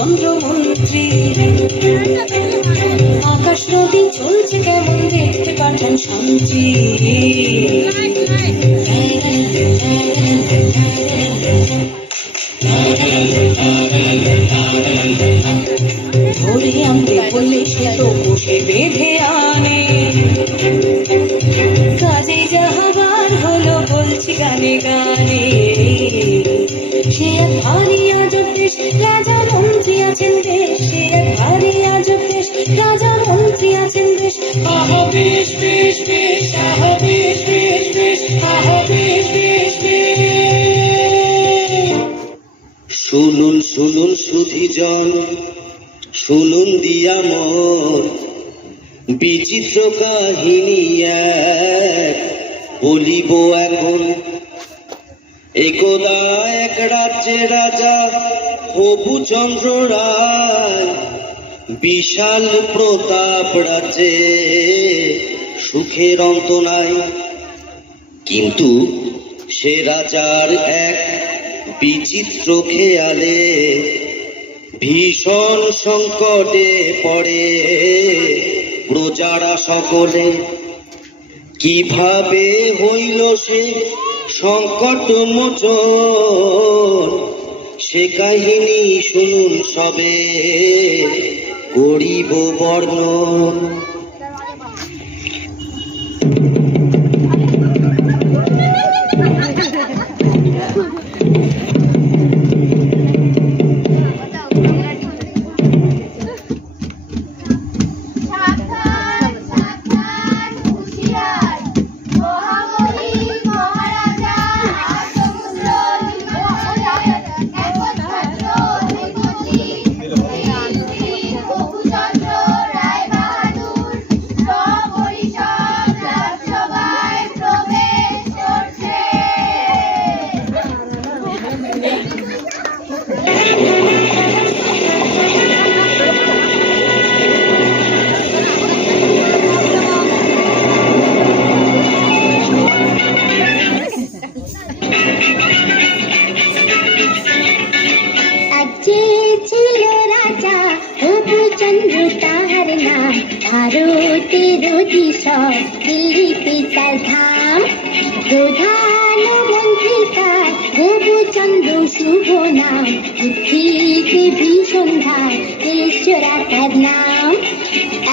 চন্দ্রমন্ত্রী। আকাশ নদী চলছে কেমন দেখতে পাঠান শান্তি। ধরে আনতে বললে সে তো বসে বেঁধে আনে। কাজে যাহাবার হলো বলছি গানে গানে। সে এক ভারী আজব দেশ, রাজা মন্ত্রী আছেন বেশ। সে এক ভারী আজব দেশ, রাজা মন্ত্রী আছেন বেশ। আহ বেশ বেশ বেশ, আহ বেশ বেশ বেশ, আহ বেশ বেশ বেশ। শুনুন শুনুন সুধীজন, শুনুন দিয়া মোর বিচিত্র কাহিনী এক বলিব এখন। একদা এক রাজ্যে রাজা প্রভুচন্দ্র রায়, বিশাল প্রতাপ রাজ্যে সুখের অন্ত নাই। কিন্তু সে রাজার এক বিচিত্র খেয়ালে ভীষণ সংকটে পড়ে প্রজারা সকলে। কিভাবে হইল সে সংকট মোচন, সে কাহিনী শুনুন সবে করিব বর্ণন। দিল্লিতে তার ধাম, প্রধানমন্ত্রী তার প্রভুচন্দ্র শুভ নাম। বুদ্ধিতে ভীষণ ধার, ঈশ্বরা তার নাম।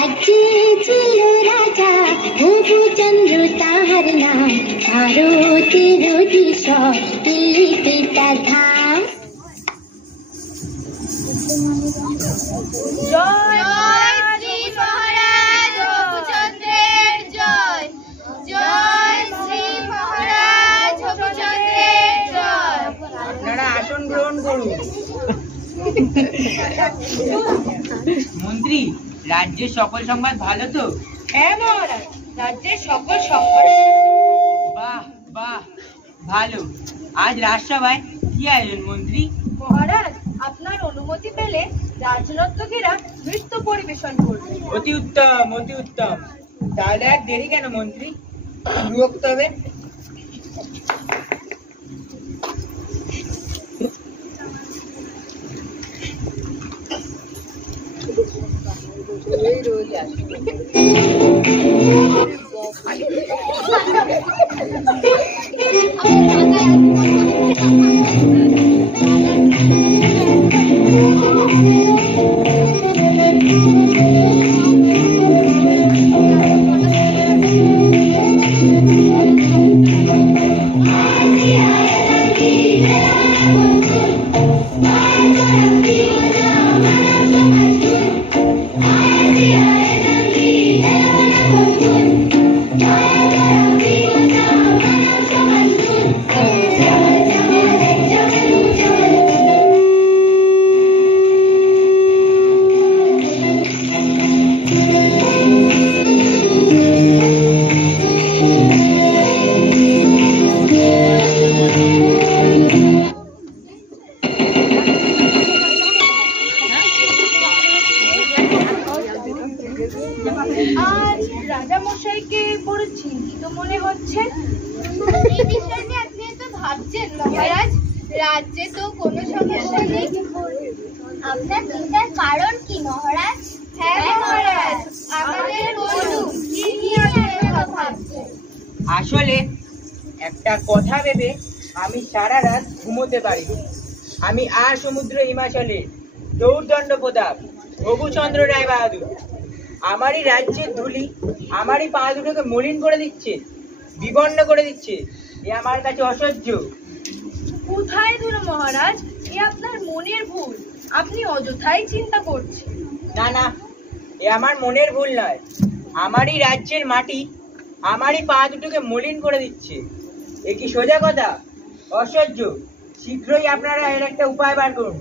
এক যে ছিল রাজা প্রভুচন্দ্র তাহার নাম, ভারতের অধীশ্বর দিল্লিতে তার ধাম। মন্ত্রী, রাজ্যের সকল সংবাদ ভালো তো? হ্যাঁ মহারাজ, রাজ্যের সকল সংবাদ। বাহ বাহ, ভালো। আজ রাজসভায় কি আয়োজন মন্ত্রী? মহারাজ, আপনার অনুমতি পেলে রাজনর্তকীরা নৃত্য পরিবেশন করবে। অতি উত্তম, অতি উত্তম। তাহলে আর দেরি কেন মন্ত্রী, শুরু করতে হবে। আজ রাজা মশাইকে বড় চিন্তিত মনে হচ্ছে। এই বিষয় নিয়ে আপনি তো ভাবছেন মহারাজ? রাজ্যে তো কোনো সমস্যা নেই, আপনার চিন্তার কারণ কি মহারাজ? হ্যাঁ মহারাজ, আমাদের বলুন কি নিয়ে আপনি ভাবছেন? আসলে একটা কথা ভেবে আমি সারা রাত ঘুমোতে পারিনি। আমি আর সমুদ্র হিমাচলে দৌর্দণ্ড প্রতাপ রঘুচন্দ্র রায় বাহাদুর আমারই রাজ্যের ধুলি আমারই পা দুটোকে মলিন করে দিচ্ছে, বিবর্ণ করে দিচ্ছে। এ আমার কাছে অসহ্য। কোথায় ধুলো মহারাজ? এ আপনার মনের ভুল, আপনি অযথাই চিন্তা করছেন। না না, এ আমার মনের ভুল নয়। আমারই রাজ্যের মাটি আমারই পা দুটোকে মলিন করে দিচ্ছে। এ কি সোজা কথা? অসহ্য। শীঘ্রই আপনারা এর একটা উপায় বার করুন,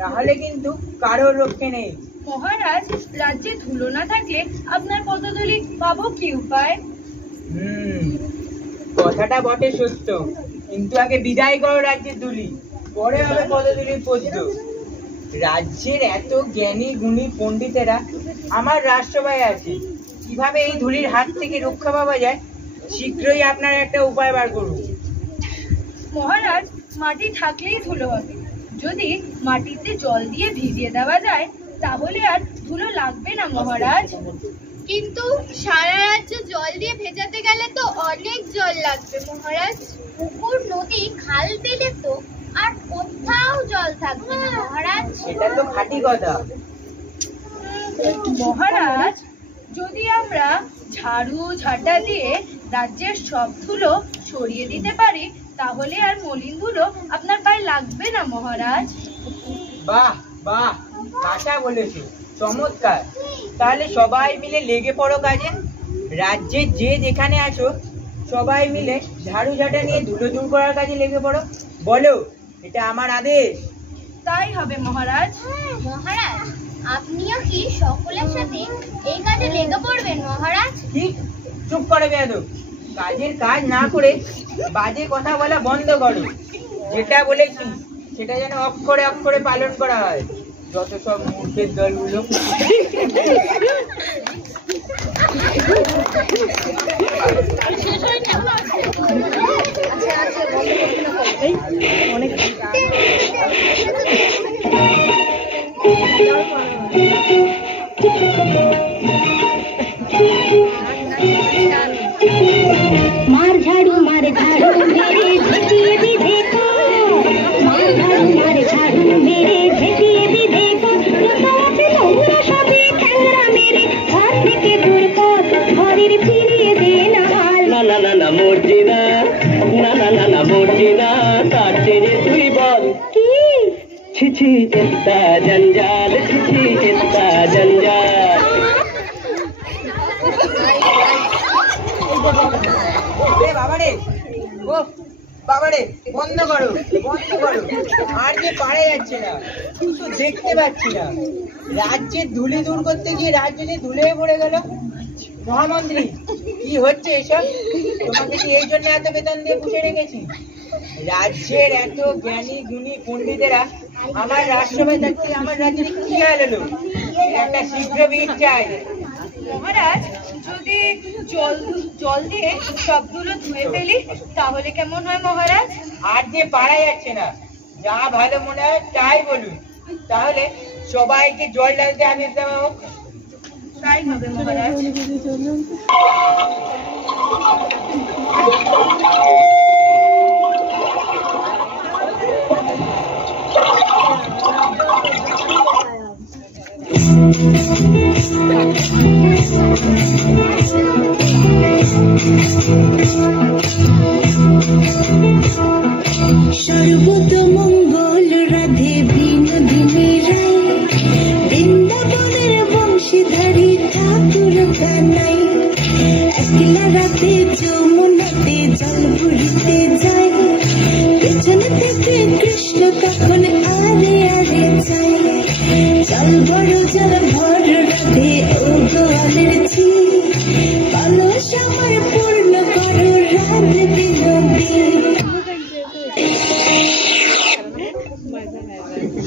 নাহলে কিন্তু কারোর রক্ষে নেই। মহারাজ, রাজ্যে ধুলো না থাকলে আপনার পদধূলি পাবো কি উপায়? কথাটা বটে সত্য, কিন্তু আগে বিদায় করো রাজ্যের ধুলি, পরে হবে পদধূলির পদ্য। রাজ্যের এত জ্ঞানী গুণী পণ্ডিতেরা আমার রাজসভায় আছে, কিভাবে এই ধুলির হাত থেকে রক্ষা পাওয়া যায় শীঘ্রই আপনারা একটা উপায় বার করুন। মহারাজ, মাটি থাকলেই ধুলো হবে। যদি মাটিতে জল দিয়ে ভিজিয়ে দেওয়া যায় তাহলে আর ধুলো লাগবে না মহারাজ। কিন্তু সারা রাজ্য জল দিয়ে ভেজাতে গেলে তো অনেক জল লাগবে মহারাজ। পুকুর, নদী, খাল, বিলে তো আর কোথাও জল থাকবে না মহারাজ। এটা তো খাঁটি কথা। মহারাজ, যদি আমরা ঝাড়ু ঝাঁটা দিয়ে রাজ্যের সব ধুলো সরিয়ে দিতে পারি তাহলে আর মলিন ধুলো আপনার পায়ে লাগবে না মহারাজ। বাহ বাহ, কাঁচা বলেছো, চমৎকার। তাহলে সবাই মিলে লেগে পড়ো কাজে। রাজ্যের যে যেখানে আছো সবাই মিলে ঝাড়ু ঝাঁটা নিয়ে ধুলো দূর করার কাজে লেগে পড়ো। বলো, এটা আমার আদেশ। তাই হবে মহারাজ। মহারাজ, আপনিও কি সকলের সাথে এই কাজে লেগে পড়বেন মহারাজ? কি? চুপ করে বেয়াদব। কাজের কাজ না করে বাজে কথা বলা বন্ধ করো। যেটা বলেছি সেটা যেন অক্ষরে অক্ষরে পালন করা হয়। যত সব মূর্খের দলগুলো। मार झाड़ू मेरे झेटिए भी देखो, मार झाड़ू मेरे झेटिए भी देखो। সবে ঠ্যাংরা মেরে ঘর থেকে দূর কর, ঘরের ফিরিয়ে দে না হাল। না না না না মরছি না, না না না না মরছি না, তার চেয়ে তুই বল কি? ছিছি চিন্তা জঞ্জাল, ছিছি চিন্তা জঞ্জাল। বাবারে, ও বাবারে, বন্ধ করো বন্ধ করো। আর যে পারা যাচ্ছে না, কিছু দেখতে পাচ্ছি না। রাজ্যের ধুলি দূর করতে গিয়ে রাজ্য যে ধুলে পড়ে গেল। মহামন্ত্রী, কি হচ্ছে এসব? তোমাকে কি এই জন্য এত বেতন দিয়ে পুষে রেখেছি? রাজ্যের এত জ্ঞানী গুণী পণ্ডিতেরা আমার রাজসভায় থাকতে আমার রাজ্যের কি হাল হলো? একটা শীঘ্র বিহিত চাই। মহারাজ, যদি জল দিয়ে সবগুলো ধুয়ে ফেলি তাহলে কেমন হয় মহারাজ? আর যে পারা যাচ্ছে না, যা ভালো মনে হয় তাই বলুন। তাহলে সবাইকে জল ঢালতে আদেশ দেওয়া হোক। তাই হবে মহারাজ। সর্বত মঙ্গল রাধে বিনোদিনী রায়, বৃন্দাবনের বংশীধারী ঠাকুর কানাই। একলা রাতে যমুনাতে জল ভরিতে যায়, পেছন থেকে কৃষ্ণ তখন আরে আরে যায়। জল বড় জল ভর রাধে ও গোয়ালের ঝি, কলস আমার পূর্ণ করো রাধে বিনোদিনী।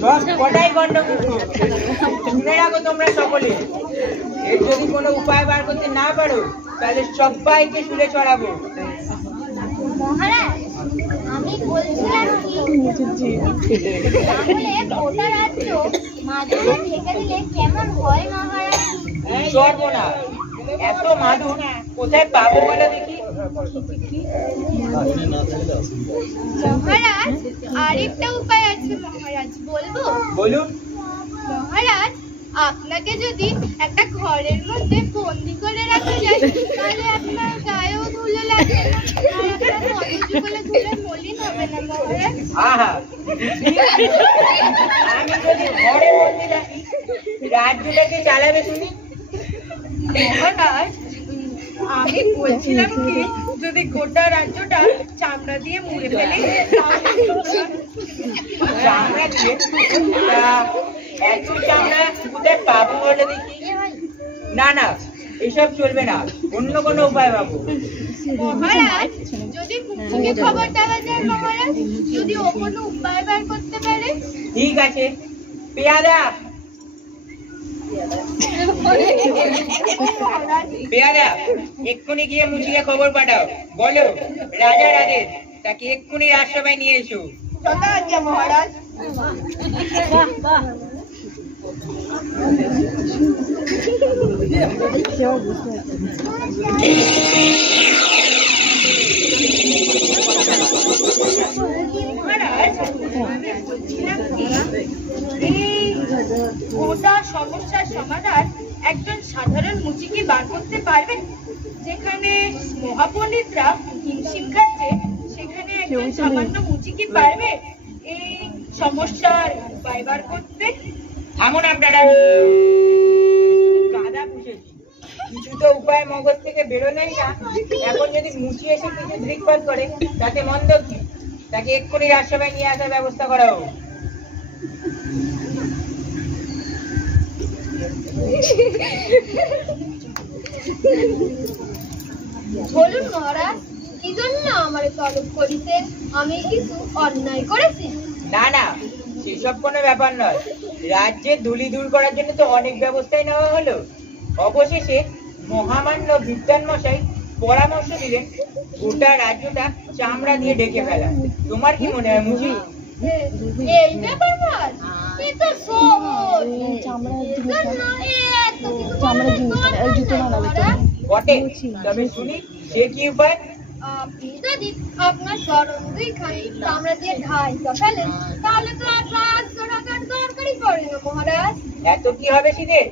সব কটাই গন্ডমূর্খ। শুনে রাখো তোমরা সকলে, এর যদি কোনো উপায় বার করতে না পারো তাহলে সবাইকে শুলে চড়াবো। মহারাজ, আমি বলছিলাম কি, তাহলে গোটা রাজ্য মাদুরে ঢেকে দিলে কেমন হয় মহারাজ? সর্বনা, এত মাদু কোথায় পাবো বলে দেখি। মহারাজ, আরেকটা উপায় আছে মহারাজ, বলবো? বলুন। মহারাজ, আপনাকে যদি একটা ঘরের মধ্যে বন্দি করে রাখা যায় তাহলে আপনার গায়েও ধুলো লাগবে না, আর আপনার মধুযুগলে ধুলে মলিন হবে না মহারাজ। আহা, আমি যদি ঘরে বন্দি রাখি রাজ্যটাকে চালাবে শুনি। মহারাজ, আমি বলছিলাম কি, যদি গোটা রাজ্যটা চামড়া দিয়ে মুড়ে ফেলে চামড়া দিয়ে? তা এত চামড়া কোথায় পাবো বলে দেখি। না না, এসব চলবে না, অন্য কোনো উপায় পাবো। মহারাজ, যদি মুচিকে খবর দেওয়া যায় মহারাজ, যদি ও কোনো উপায় বের করতে পারে। ঠিক আছে, পেয়াদা পেয়াদা, এক্ষুনি গিয়ে মুচিকে খবর পাঠাও, বলো রাজার আদেশ, তাকে এক্ষুনি রাজসভায় নিয়ে এসো। যথাজ্ঞা মহারাজ। মহারাজ, আমি বলছিলাম কি, এই গোটা সমস্যার সমাধান একজন সাধারণ মুচিকে বার করতে পারবে? যেখানে মহাপণ্ডিতরা হিমশিম খাচ্ছে, সেখানে একজন সামান্য মুচি কি পারবে এই সমস্যার উপায় বার করতে? থামুন আপনারা, গাধা পুষেছি, কিছু তো উপায় মগজ থেকে বেরোলেই না। এখন যদি মুচি এসে কিছু দৃকপাত করে তাতে মন্দ কি? তাকে এক্ষুনি রাজসভায় নিয়ে আসার ব্যবস্থা করা হোক। বলুন মহারাজ, কি জন্য আমার তলব করিছেন? আমি কিছু অন্যায় করেছি? না না, সেসব কোনো ব্যাপার নয়। রাজ্যের ধুলি দূর করার জন্য তো অনেক ব্যবস্থাই নেওয়া হলো। অবশেষে মহামান্য বিদ্যান মশাই পরামর্শ দিলেন গোটা রাজ্যটা চামড়া দিয়ে ঢেকে ফেলা। তোমার কি মনে হয় মুচি? এই ব্যাপার নয়, এ তো সহজ। বটে, তবে শুনি সে কি উপায়? আপনি যদি আপনার সরঙ্গি খাই চামড়া দিয়ে ঢাইকা ফেলেন তাহলে তো আর রাজ্য রাখার দরকারই পড়ে না মহারাজ। এত কি হবে শীতের?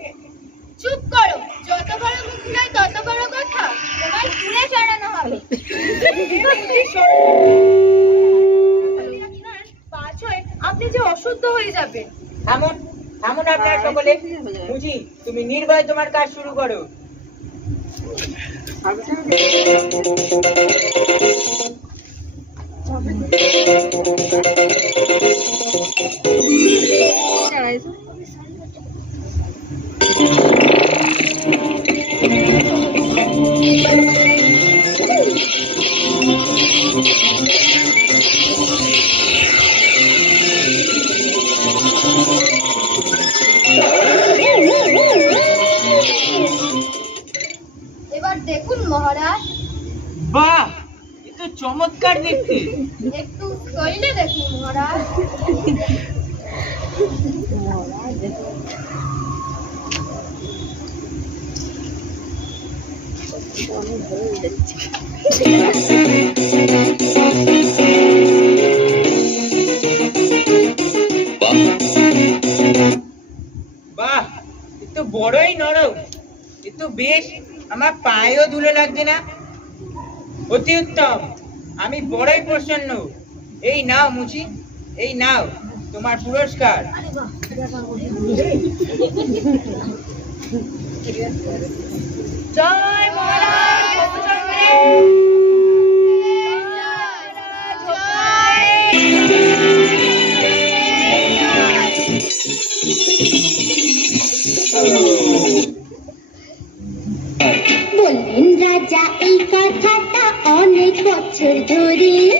চুপ করো, যত বড় মুখ নয় তত বড় কথা, তোমার ঘুরে সরানো হবে। পাঁচ হয়ে আপনি যে অশুদ্ধ হয়ে যাবেন। থামুন থামুন আপনারা সকলে। মুচি, তুমি নির্ভয় তোমার কাজ শুরু করো। এবার দেখুন মহারাজ। বাহ, এ তো চমৎকার দেখতে। একটু শৈলে দেখুন মহারাজ। বাহ, এ তো বড়ই নরম, এ তো বেশ, আমার পায়েও ধুলো লাগছে না। অতি উত্তম, আমি বড়ই প্রসন্ন। এই নাও মুচি, এই নাও তোমার পুরস্কার। জয় মহারাজ। বললেন রাজা এই কথাটা অনেক বছর ধরিয়া।